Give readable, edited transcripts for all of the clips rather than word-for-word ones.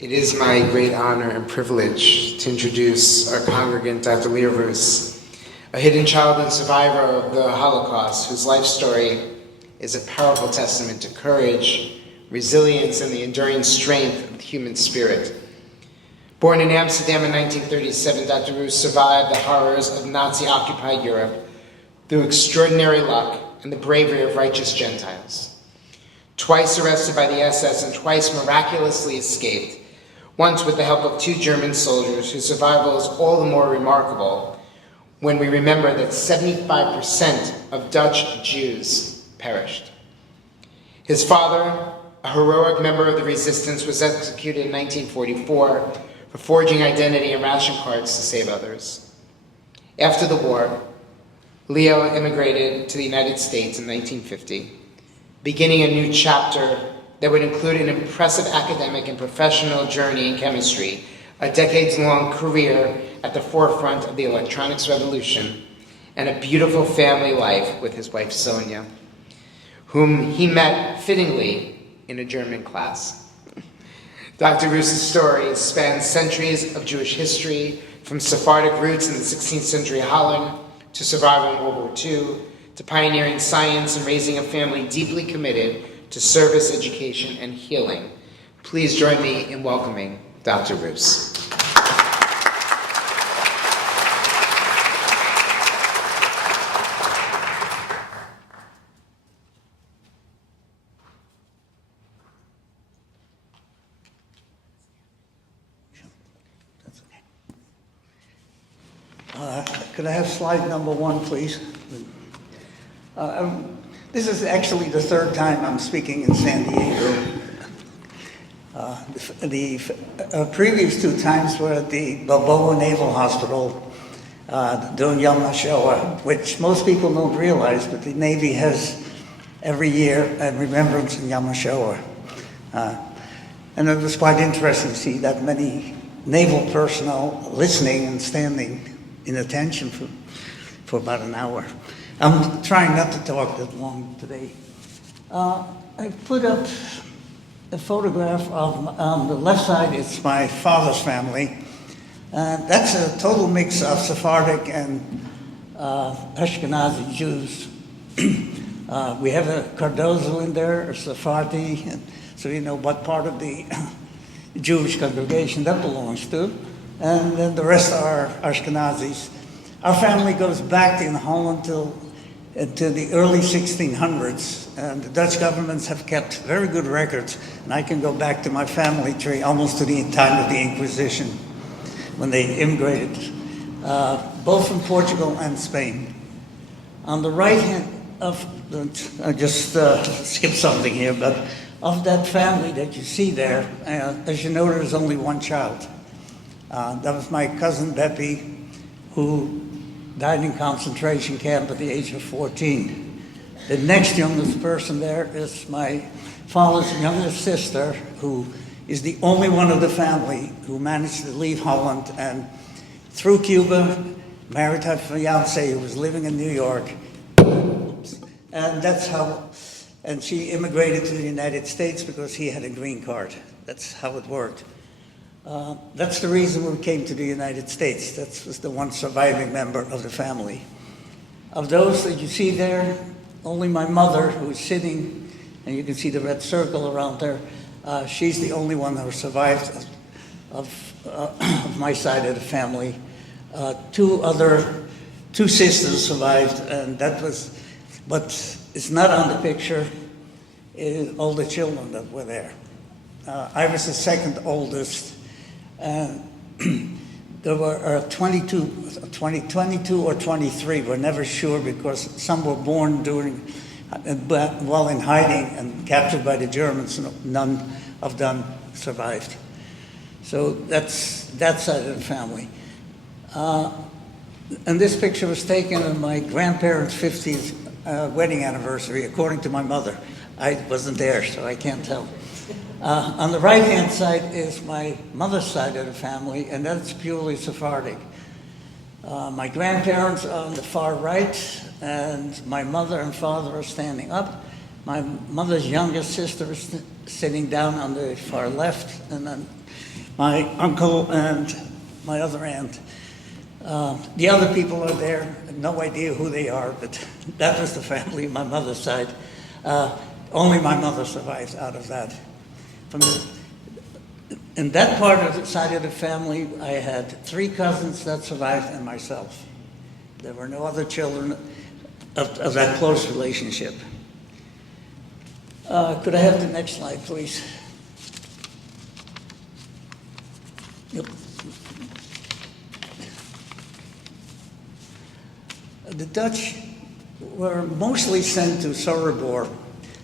It is my great honor and privilege to introduce our congregant, Dr. Roos, a hidden child and survivor of the Holocaust, whose life story is a powerful testament to courage, resilience, and the enduring strength of the human spirit. Born in Amsterdam in 1937, Dr. Roos survived the horrors of Nazi-occupied Europe through extraordinary luck and the bravery of righteous Gentiles. Twice arrested by the SS and twice miraculously escaped, once with the help of 2 German soldiers whose survival is all the more remarkable when we remember that 75% of Dutch Jews perished. His father, a heroic member of the resistance, was executed in 1944 for forging identity and ration cards to save others. After the war, Leo immigrated to the United States in 1950, beginning a new chapter that would include an impressive academic and professional journey in chemistry, a decades-long career at the forefront of the electronics revolution, and a beautiful family life with his wife Sonia, whom he met fittingly in a German class. Dr. Roos' story spans centuries of Jewish history, from Sephardic roots in the 16th century Holland to survival in World War II, to pioneering science and raising a family deeply committed to service, education, and healing. Please join me in welcoming Dr. Roos. Could I have slide number 1, please? This is actually the 3rd time I'm speaking in San Diego. The previous 2 times were at the Balboa Naval Hospital during Yom HaShoah, which most people don't realize, but the Navy has every year a remembrance in Yom HaShoah. And it was quite interesting to see that many naval personnel listening and standing in attention for about an hour. I'm trying not to talk that long today. I put up a photograph of, on the left side, it's my father's family. That's a total mix of Sephardic and Ashkenazi Jews. We have a Cardozo in there, a Sephardi, so you know what part of the Jewish congregation that belongs to. And then the rest are Ashkenazis. Our family goes back in Holland till the early 1600s, and the Dutch governments have kept very good records, and I can go back to my family tree almost to the time of the Inquisition, when they immigrated, both from Portugal and Spain. On the right hand of I just skipped something here, but of that family that you see there, as you know, there's only one child. That was my cousin Beppie, who died in concentration camp at the age of 14. The next youngest person there is my father's youngest sister, who is the only one of the family who managed to leave Holland and through Cuba, married her fiance who was living in New York. And that's how, and she immigrated to the United States because he had a green card. That's how it worked. That's the reason we came to the United States. That was the one surviving member of the family. Of those that you see there, only my mother, who's sitting, and you can see the red circle around her, she's the only one who survived of my side of the family. 2 sisters survived, and that was, but it's not on the picture, is all the children that were there. I was the second oldest. There were 22 or 23, we're never sure, because some were born while in hiding and captured by the Germans. None of them survived. So that's that side of the family. And this picture was taken on my grandparents' 50th wedding anniversary, according to my mother. I wasn't there, so I can't tell. On the right-hand side is my mother's side of the family, and that's purely Sephardic. My grandparents are on the far right, and my mother and father are standing up. My mother's youngest sister is sitting down on the far left, and then my uncle and my other aunt. The other people are there, I have no idea who they are, but that was the family on my mother's side. Only my mother survives out of that. In that part of the side of the family, I had 3 cousins that survived and myself. There were no other children of that close relationship. Could I have the next slide, please? Yep. The Dutch were mostly sent to Sobibor.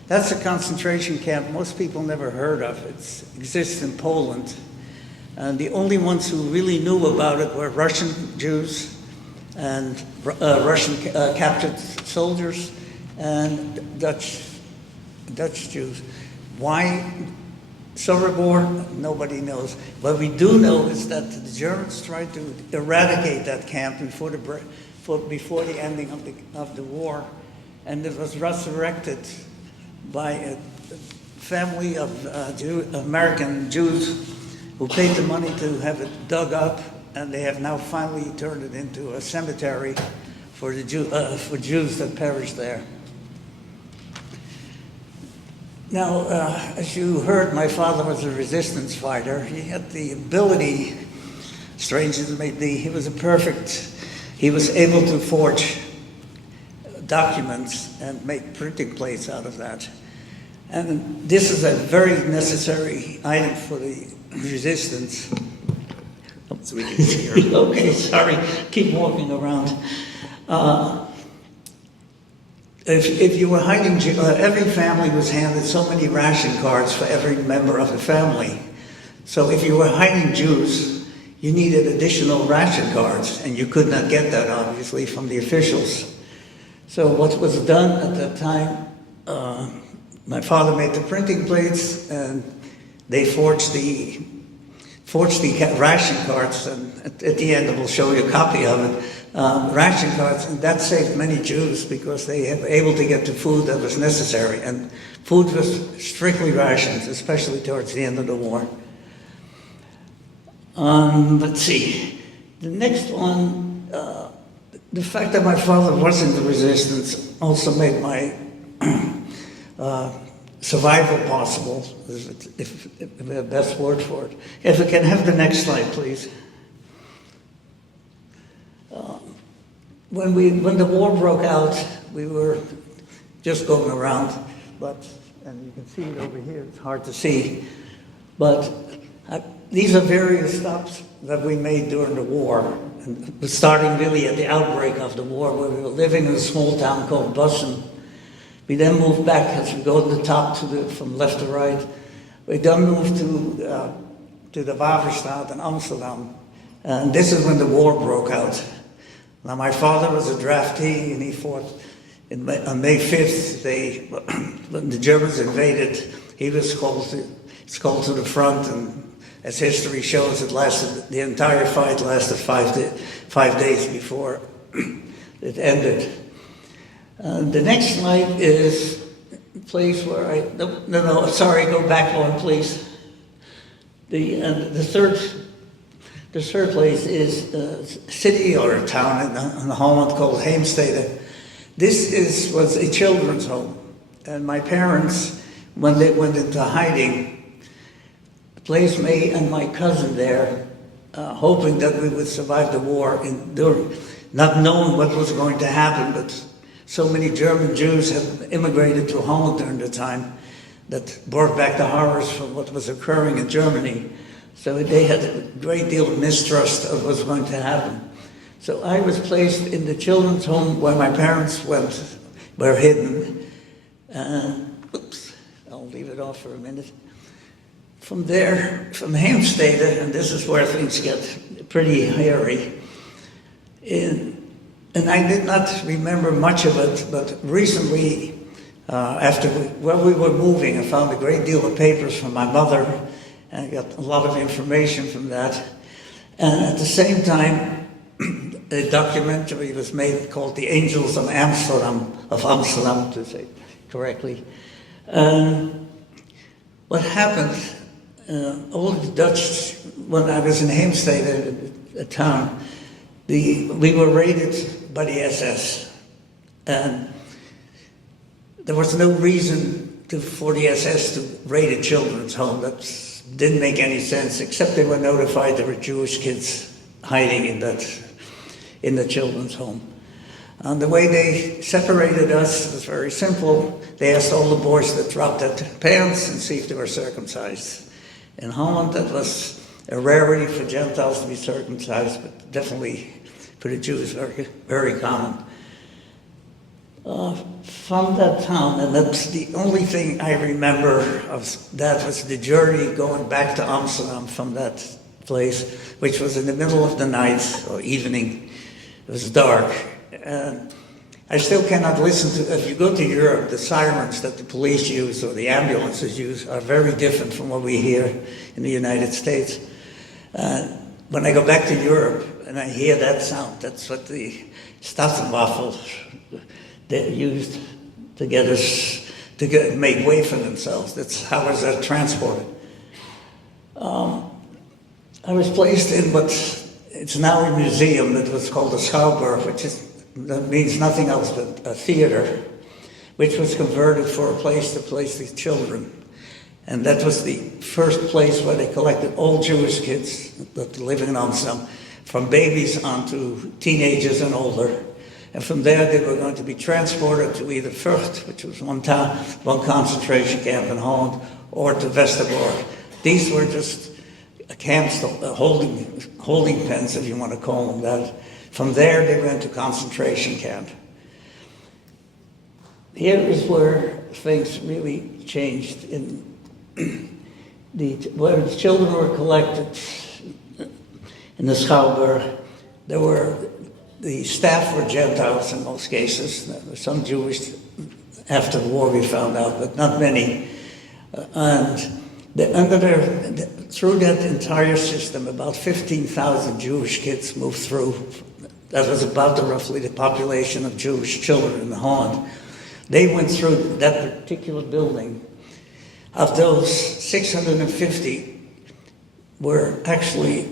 That's a concentration camp most people never heard of. It exists in Poland. And the only ones who really knew about it were Russian Jews and Russian captured soldiers and Dutch Jews. Why Sobibor? Nobody knows. What we do know is that the Germans tried to eradicate that camp before the ending of the war, and it was resurrected by a family of American Jews who paid the money to have it dug up, and they have now finally turned it into a cemetery for Jews that perished there. Now, as you heard, my father was a resistance fighter. He had the ability, strange as it may be, he was able to forge documents and make printing plates out of that. And this is a very necessary item for the resistance. So we can see here. Okay, sorry, keep walking around. If you were hiding, every family was handed so many ration cards for every member of the family. So if you were hiding Jews, you needed additional ration cards, and you could not get that, obviously, from the officials. So what was done at that time, my father made the printing plates, and they forged the ration cards, and at the end we'll show you a copy of it, ration cards, and that saved many Jews because they were able to get the food that was necessary, and food was strictly rations, especially towards the end of the war. Let's see, the next one, the fact that my father was in the resistance also made my survival possible, if the best word for it. If we can have the next slide, please. When the war broke out, we were just going around, and you can see it over here, it's hard to see, but these are various stops that we made during the war, and starting really at the outbreak of the war, where we were living in a small town called Bussen. We then moved back as we go to the top from left to right. We then moved to the Waverstaat in Amsterdam. And this is when the war broke out. Now my father was a draftee, and he fought on May 5th. When the Germans invaded, he was called to the front, and as history shows, the entire fight lasted 5 days before it ended. The next slide is a place where go back one, please. The third place is a city or a town in Holland called Heemstede. This was a children's home, and my parents, when they went into hiding, placed me and my cousin there, hoping that we would survive the war, not knowing what was going to happen, but so many German Jews had immigrated to Holland during the time that brought back the horrors from what was occurring in Germany. So they had a great deal of mistrust of what was going to happen. So I was placed in the children's home where my parents were hidden. Oops, I'll leave it off for a minute. From there, from Heemstede, and this is where things get pretty hairy, and I did not remember much of it, but recently, while we were moving, I found a great deal of papers from my mother, and I got a lot of information from that. And at the same time, a documentary was made called The Angels of Amsterdam, to say it correctly. What happened old Dutch, when I was in Heemstede, a town, we were raided by the SS. And there was no reason for the SS to raid a children's home. That didn't make any sense, except they were notified there were Jewish kids hiding in the children's home. And the way they separated us was very simple. They asked all the boys to drop their pants and see if they were circumcised. In Holland, that was a rarity for Gentiles to be circumcised, but definitely for the Jews, very, very common. From that town, and that's the only thing I remember of that, was the journey going back to Amsterdam from that place, which was in the middle of the night or evening. It was dark. And I still cannot listen to, if you go to Europe, the sirens that the police use or the ambulances use are very different from what we hear in the United States. When I go back to Europe and I hear that sound, that's what the Staatsenwaffel they used to get us to make way for themselves. That's how I was transported. I was placed in what it's now a museum that was called the Schouwburg, that means nothing else but a theater, which was converted for a place to place the children. And that was the first place where they collected all Jewish kids that live in Amsterdam, from babies on to teenagers and older. And from there, they were going to be transported to either Vught, which was one concentration camp in Holland, or to Westerbork. These were just camps, holding pens, if you want to call them that. From there, they went to concentration camp. Here is where things really changed. Where the children were collected in the Schouwburg, the staff were Gentiles in most cases. There were some Jewish after the war, we found out, but not many. And through that entire system, about 15,000 Jewish kids moved through. That was about roughly the population of Jewish children in Holland. They went through that particular building. Of those, 650 were actually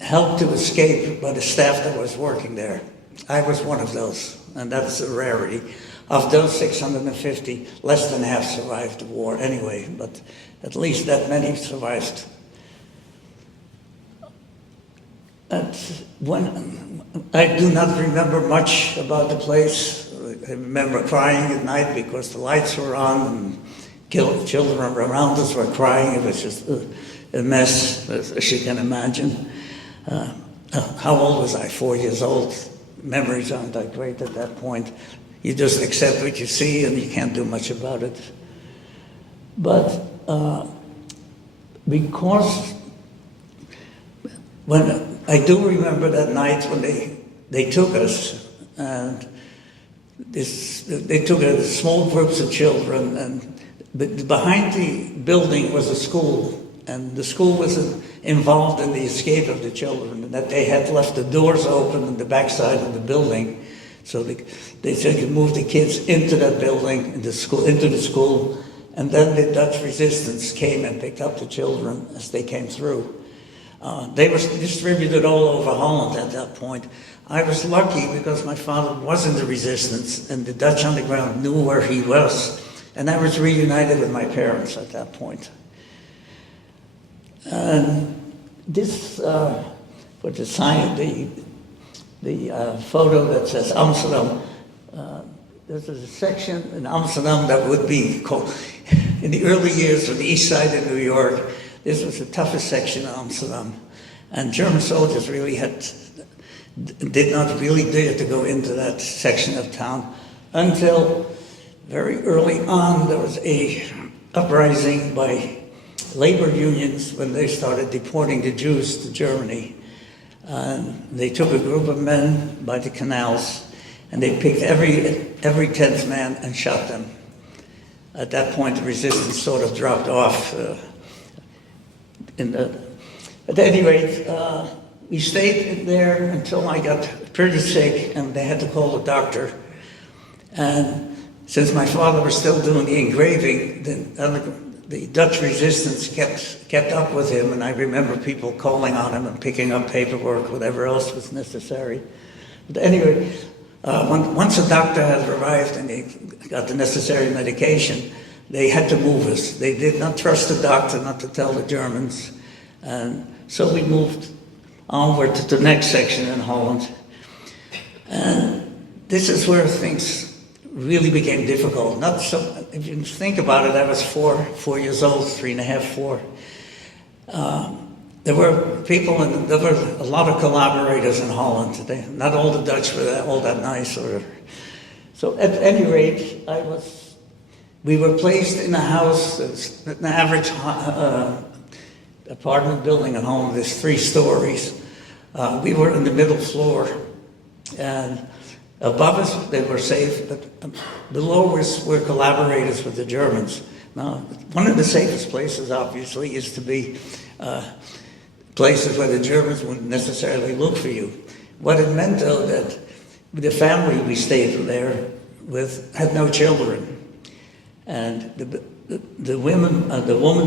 helped to escape by the staff that was working there. I was one of those, and that's a rarity. Of those 650, less than half survived the war anyway, but at least that many survived. I do not remember much about the place. I remember crying at night because the lights were on and children around us were crying. It was just a mess, as you can imagine. How old was I? 4 years old. Memories aren't that great at that point. You just accept what you see and you can't do much about it. But because when I do remember that night when they took us, and they took small groups of children, and behind the building was a school, and the school was involved in the escape of the children, and that they had left the doors open on the backside of the building, so they could move the kids into that building, into the school, and then the Dutch resistance came and picked up the children as they came through. They were distributed all over Holland at that point. I was lucky because my father was in the resistance and the Dutch underground knew where he was. And I was reunited with my parents at that point. And this, for the sign, the photo that says Amsterdam, there's a section in Amsterdam that would be called, in the early years of the east side of New York, this was the toughest section of Amsterdam. And German soldiers really did not really dare to go into that section of town until very early on there was a uprising by labor unions when they started deporting the Jews to Germany. They took a group of men by the canals and they picked every 10th man and shot them. At that point the resistance sort of dropped off. At any rate, we stayed there until I got pretty sick and they had to call a doctor. And since my father was still doing the engraving, then the Dutch resistance kept up with him, and I remember people calling on him and picking up paperwork, whatever else was necessary. But anyway, once a doctor had arrived and he got the necessary medication, they had to move us. They did not trust the doctor not to tell the Germans. And so we moved onward to the next section in Holland. And this is where things really became difficult. Not so, if you think about it, I was 4 years old, 3.5, 4. There were people, and there were a lot of collaborators in Holland. Not all the Dutch were all that nice. So at any rate, we were placed in a house that's an average apartment building in Holland is 3 stories. We were in the middle floor, and above us they were safe, but below us were collaborators with the Germans. Now, one of the safest places, obviously, is to be places where the Germans wouldn't necessarily look for you. What it meant, though, that the family we stayed there with had no children. And the woman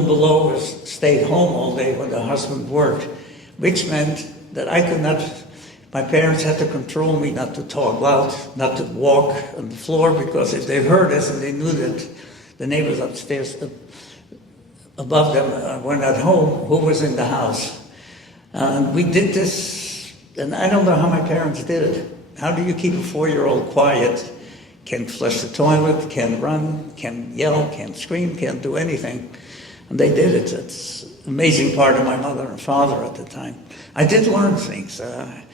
below us stayed home all day when the husband worked, which meant that I could not, my parents had to control me not to talk loud, not to walk on the floor, because if they heard us and they knew that the neighbors upstairs above them were not home, who was in the house? And we did this, and I don't know how my parents did it. How do you keep a 4-year-old quiet? Can flush the toilet, can run, can yell, can scream, can't do anything. And they did it. It's an amazing part of my mother and father at the time. I did learn things. I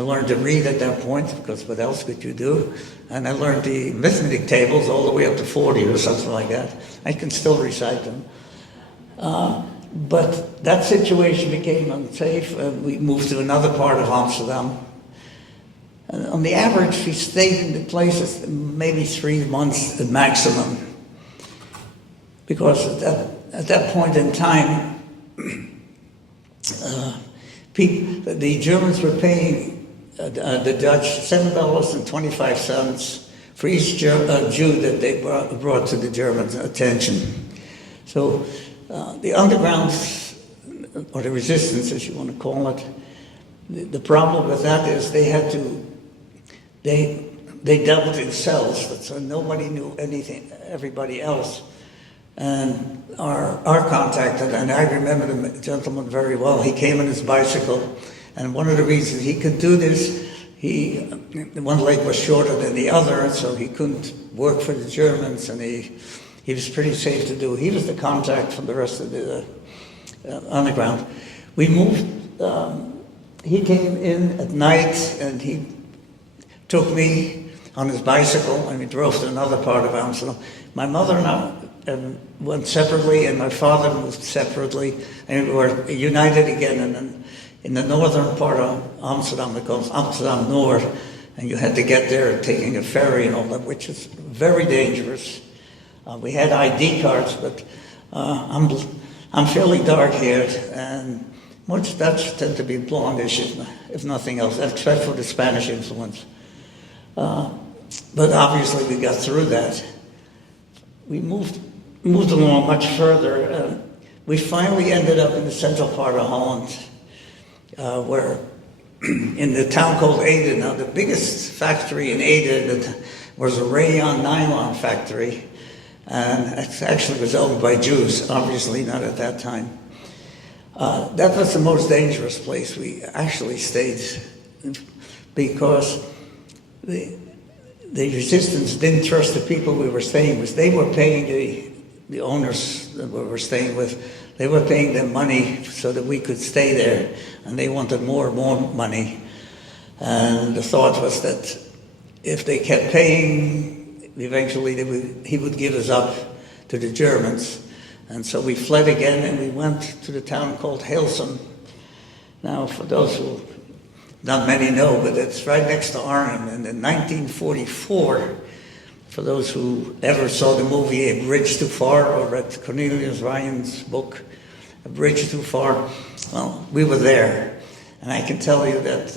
learned to read at that point, because what else could you do? And I learned the arithmetic tables all the way up to 40 or something like that. I can still recite them. But that situation became unsafe, and we moved to another part of Amsterdam. And on the average, we stayed in the places maybe 3 months at maximum, because at that point in time, the Germans were paying the Dutch $7.25 for each Jew that they brought to the Germans' attention. So the underground, or the resistance, as you want to call it, the problem with that is they dealt in cells, so nobody knew anything, everybody else. And our contact, and I remember the gentleman very well, he came on his bicycle, and one of the reasons he could do this, one leg was shorter than the other, so he couldn't work for the Germans, and he was pretty safe to do. He was the contact for the rest of the underground. We moved, he came in at night, and he took me on his bicycle, and we drove to another part of Amsterdam. My mother and I went separately, and my father moved separately, and we were united again in the northern part of Amsterdam. It goes Amsterdam North, and you had to get there taking a ferry and all that, which is very dangerous. We had ID cards, but I'm fairly dark-haired, and most Dutch tend to be blondish, if nothing else, except for the Spanish influence. But obviously we got through that. We moved along much further. We finally ended up in the central part of Holland, where in the town called Ede. Now the biggest factory in Ede was a rayon nylon factory, and it actually was owned by Jews, obviously not at that time. That was the most dangerous place we actually stayed, because the resistance didn't trust the people we were staying with. They were paying the owners that we were staying with, they were paying them money so that we could stay there, and they wanted more and more money. And the thought was that if they kept paying, eventually he would give us up to the Germans. And so we fled again, and we went to the town called Hilsum. Now, for those who not many know, but it's right next to Arnhem. And in 1944, for those who ever saw the movie A Bridge Too Far, or read Cornelius Ryan's book, A Bridge Too Far, well, we were there. And I can tell you that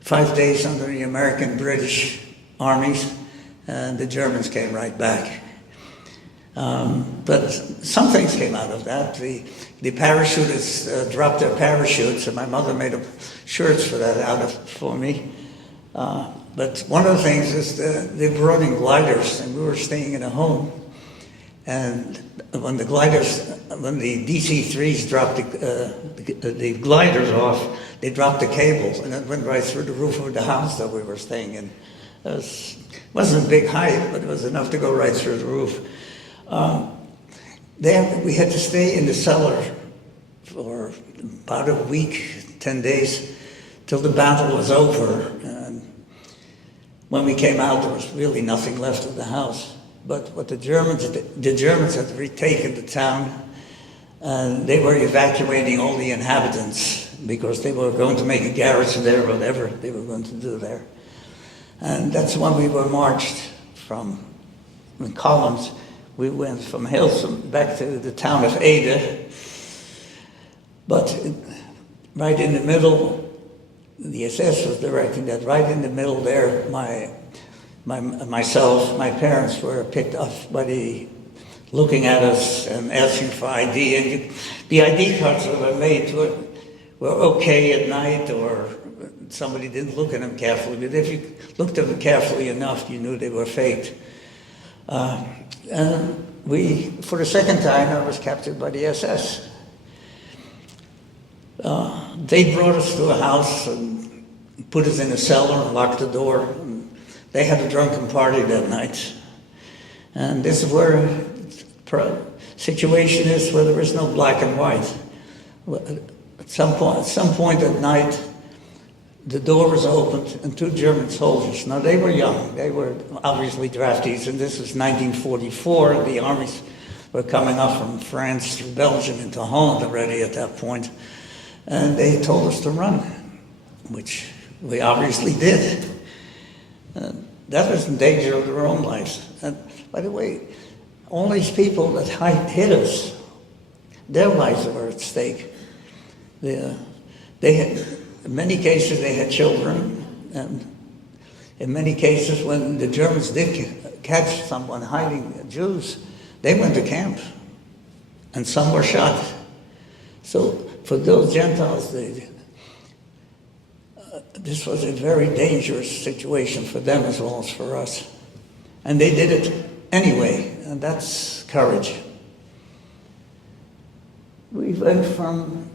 5 days under the American British armies, and the Germans came right back. But some things came out of that. The parachutists dropped their parachutes, and my mother made up shirts for that for me. But one of the things is they brought in gliders, and we were staying in a home. And when the DC-3s dropped the gliders off, they dropped the cables, and it went right through the roof of the house that we were staying in. It wasn't a big height, but it was enough to go right through the roof. Then we had to stay in the cellar for about a week, 10 days, till the battle was over. And when we came out, there was really nothing left of the house. But what the Germans had retaken the town, and they were evacuating all the inhabitants because they were going to make a garrison there, or whatever they were going to do there. And that's when we were marched from in columns. We went from Hilsum back to the town of Ede. But right in the middle, the SS was directing that right in the middle there, myself, my parents were picked up by looking at us and asking for ID. And the ID cards that were made were okay at night, or somebody didn't look at them carefully. But if you looked at them carefully enough, you knew they were faked. And for the second time, I was captured by the SS. They brought us to a house and put us in a cellar and locked the door. And they had a drunken party that night. And this is where the situation is where there is no black and white. At some point at night, the door was opened and two German soldiers. Now they were young, they were obviously draftees, and this was 1944. The armies were coming up from France through Belgium into Holland already at that point. And they told us to run, which we obviously did. That was in danger of their own lives. And by the way, all these people that hit us, their lives were at stake. They had, in many cases, they had children, and in many cases, when the Germans did catch someone hiding Jews, they went to camp, and some were shot. So for those Gentiles, this was a very dangerous situation for them as well as for us. And they did it anyway, and that's courage. We went from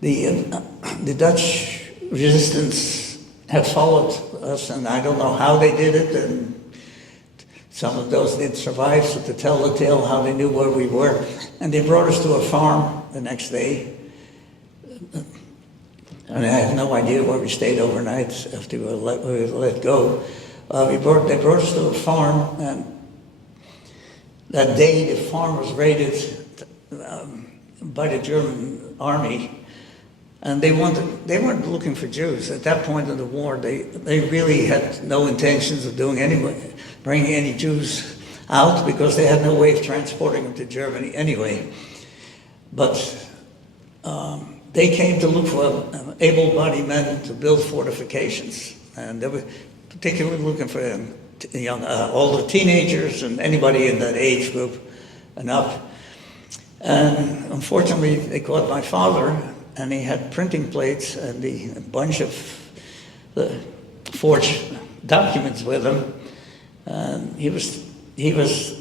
the Dutch resistance had followed us, and I don't know how they did it, and some of those did survive, so to tell the tale how they knew where we were. And they brought us to a farm the next day. And I have no idea where we stayed overnight after we were let go. They brought us to a farm, and that day the farm was raided by the German army. And they weren't looking for Jews. At that point in the war, they really had no intentions of bringing any Jews out, because they had no way of transporting them to Germany anyway. But they came to look for able-bodied men to build fortifications. And they were particularly looking for older teenagers and anybody in that age group and up. And unfortunately, they caught my father, and he had printing plates and a bunch of forged documents with him. And he was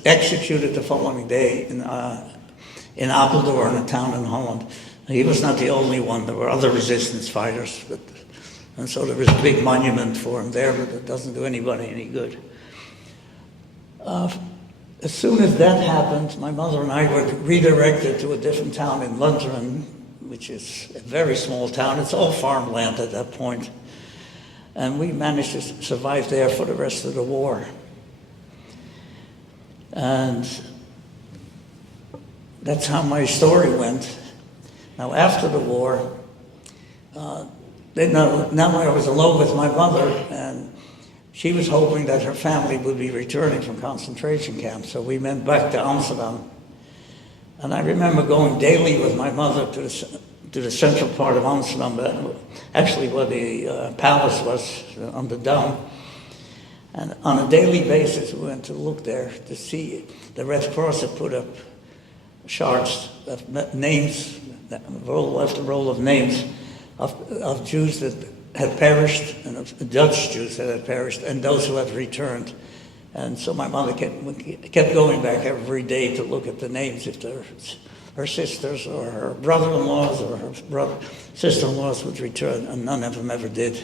executed the following day in Apeldoorn, a town in Holland. He was not the only one. There were other resistance fighters, and so there was a big monument for him there, but it doesn't do anybody any good. As soon as that happened, my mother and I were redirected to a different town in Lunteren, which is a very small town. It's all farmland at that point. And we managed to survive there for the rest of the war. And that's how my story went. Now, after the war, now I was alone with my mother, and she was hoping that her family would be returning from concentration camps. So we went back to Amsterdam. And I remember going daily with my mother to the central part of Amsterdam, actually where the palace was on the Dam. And on a daily basis, we went to look there to see the Red Cross had put up charts of names, roll after roll of names of Jews that had perished, and of Dutch Jews that had perished, and those who had returned. And so my mother kept going back every day to look at the names, if her sisters or her brother-in-laws or her sister-in-laws would return, and none of them ever did.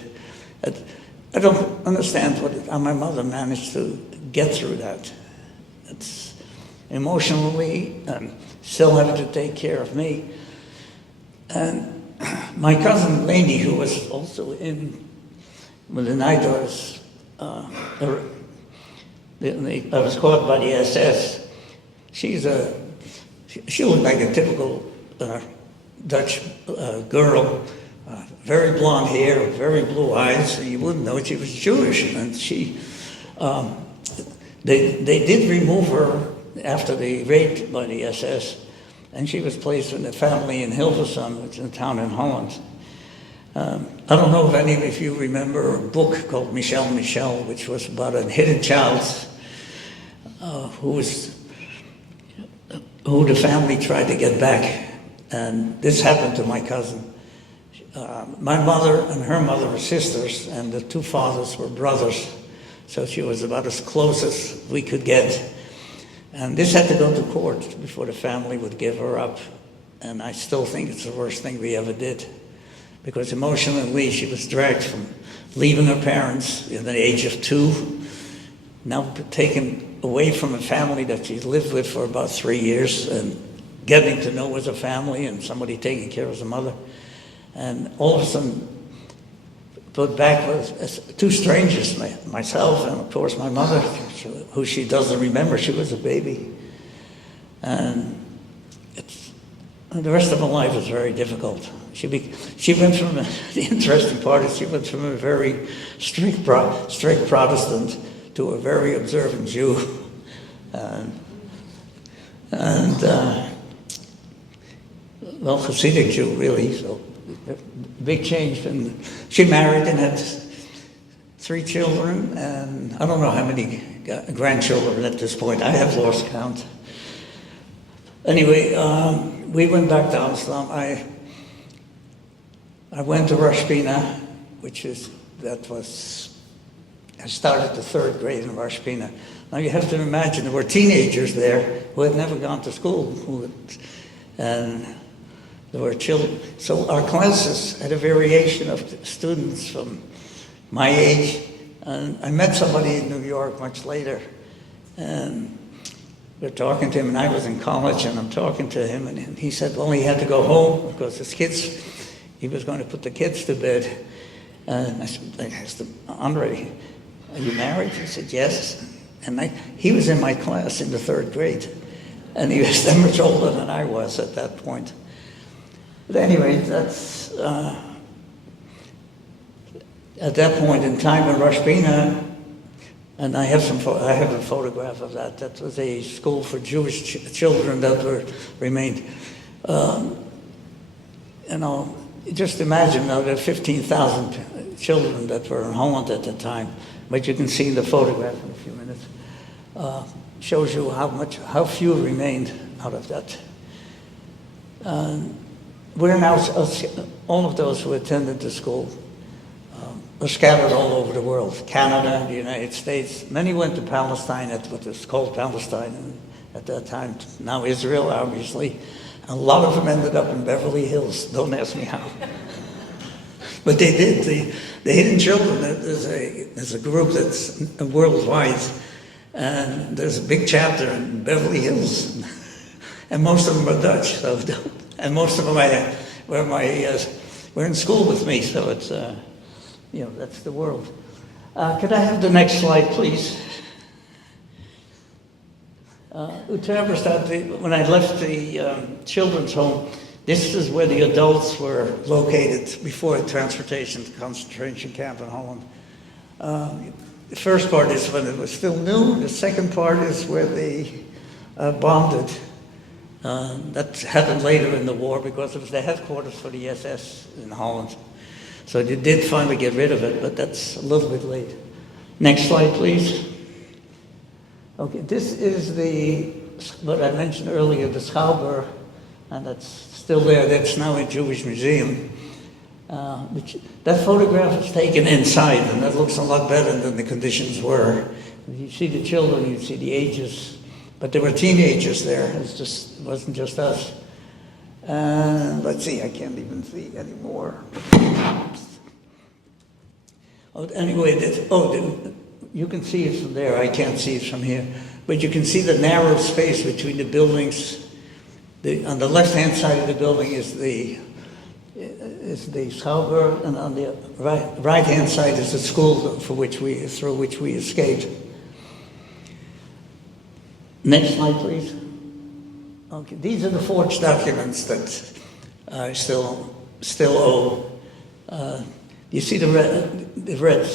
I don't understand how my mother managed to get through that. It's emotionally, still having to take care of me. And my cousin Lainey, who was also in when the night I was caught by the SS. She looked like a typical Dutch girl, very blonde hair, very blue eyes. So you wouldn't know she was Jewish. And they did remove her after the raid by the SS. And she was placed in a family in Hilversum, which is a town in Holland. I don't know if any of you remember a book called Michel, which was about a hidden child who the family tried to get back. And this happened to my cousin. My mother and her mother were sisters, and the two fathers were brothers. So she was about as close as we could get. And this had to go to court before the family would give her up. And I still think it's the worst thing we ever did. Because emotionally, she was dragged from leaving her parents at the age of 2, now taken away from a family that she's lived with for about 3 years, and getting to know as a family and somebody taking care of as a mother. And all of a sudden, put back with two strangers, myself and, of course, my mother, who she doesn't remember. She was a baby. And the rest of her life was very difficult. She went from, the interesting part is she went from a very strict Protestant to a very observant Jew. Well, Hasidic Jew, really, so big change. And she married and had 3 children, and I don't know how many grandchildren at this point. I have lost count. Anyway, we went back to Amsterdam. I went to Rosh Hashanah, I started the 3rd grade in Rosh Hashanah. Now you have to imagine there were teenagers there who had never gone to school, and there were children. So our classes had a variation of students from my age. And I met somebody in New York much later, and we're talking to him, and I was in college, and I'm talking to him, and he said, well, he had to go home because he was going to put the kids to bed. And I asked him, Andre, are you married? He said, yes. And he was in my class in the 3rd grade, and he was that much older than I was at that point. But anyway, that's at that point in time in Rosh Hashanah, and I have a photograph of that. That was a school for Jewish children that remained. Just imagine now there are 15,000 children that were in Holland at the time. But you can see the photograph in a few minutes. Shows you how few remained out of that. We're now, all of those who attended the school are scattered all over the world. Canada, the United States. Many went to Palestine, at what was called Palestine at that time. Now Israel, obviously. A lot of them ended up in Beverly Hills. Don't ask me how. But they did. The Hidden Children, there's a group that's worldwide. And there's a big chapter in Beverly Hills. And most of them are Dutch. And most of them were in school with me. So it's, that's the world. Could I have the next slide, please? When I left the children's home, this is where the adults were located before the transportation to concentration camp in Holland. The first part is when it was still new. The second part is where they bombed it. That happened later in the war because it was the headquarters for the SS in Holland. So they did finally get rid of it, but that's a little bit late. Next slide, please. Okay, this is what I mentioned earlier, the Schouwburg, and that's still there. That's now a Jewish museum. That photograph was taken inside, and that looks a lot better than the conditions were. You see the children, you see the ages, but there were teenagers there. It wasn't just us. Let's see, I can't even see anymore. Oh, anyway, you can see it from there. I can't see it from here. But you can see the narrow space between the buildings. On the left-hand side of the building is the Schouwburg, and on the right-hand side is the school through which we escaped. Next slide, please. Okay, these are the forged documents that I still owe. You see the red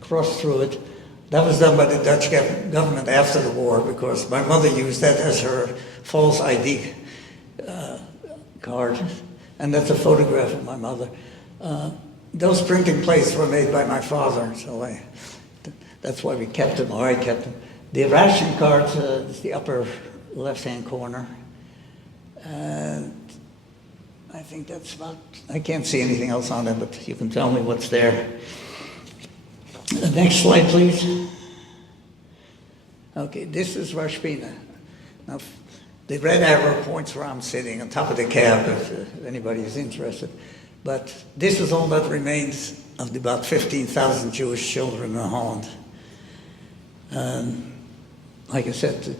cross through it. That was done by the Dutch government after the war, because my mother used that as her false ID card, and that's a photograph of my mother. Those printing plates were made by my father, so that's why we kept them, or I kept them. The ration cards is the upper left-hand corner. And I think that's about, I can't see anything else on it, but you can tell me what's there. The next slide, please. Okay, this is Rosh Hashanah. Now, the red arrow points where I'm sitting, on top of the cab, if anybody is interested. But this is all that remains of the about 15,000 Jewish children in Holland. Like I said,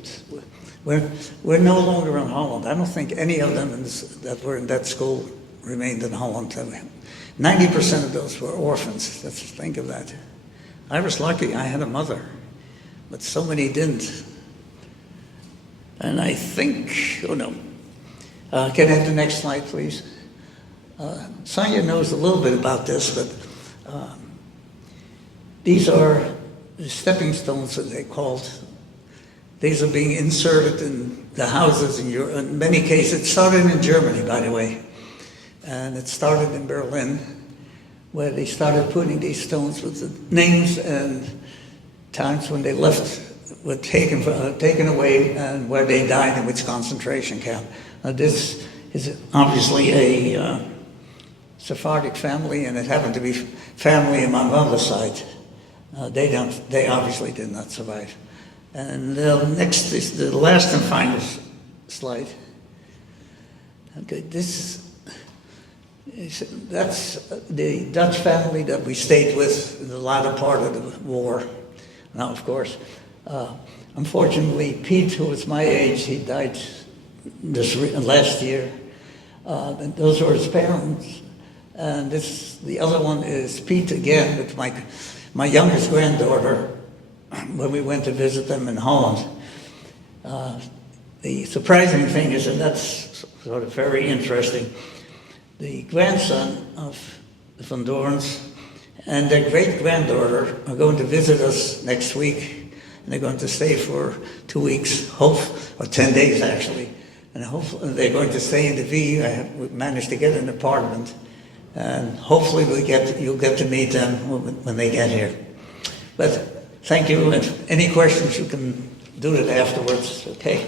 we're no longer in Holland. I don't think any of them that were in that school remained in Holland. 90% of those were orphans. Let's think of that. I was lucky. I had a mother, but so many didn't. And I think, oh no. Can I have the next slide, please? Sonia knows a little bit about this, but these are the stepping stones that they called. These are being inserted in the houses in Europe. In many cases, it started in Germany, by the way. And it started in Berlin, where they started putting these stones with the names and times when they left, were taken away, and where they died in which concentration camp. This is obviously a Sephardic family, and it happened to be family on my mother's side. They obviously did not survive. And next is the last and final slide. Okay, that's the Dutch family that we stayed with in the latter part of the war. Now, of course, unfortunately, Pete, who was my age, he died last year. And those were his parents. And the other one is Pete again, with my youngest granddaughter, when we went to visit them in Holland. The surprising thing is, and that's sort of very interesting, the grandson of the Van Doorns and their great-granddaughter are going to visit us next week, and they're going to stay for 2 weeks, or 10 days actually, and hopefully they're going to stay in the V. We managed to get an apartment, and hopefully you'll get to meet them when they get here. But thank you, and any questions you can do it afterwards, okay?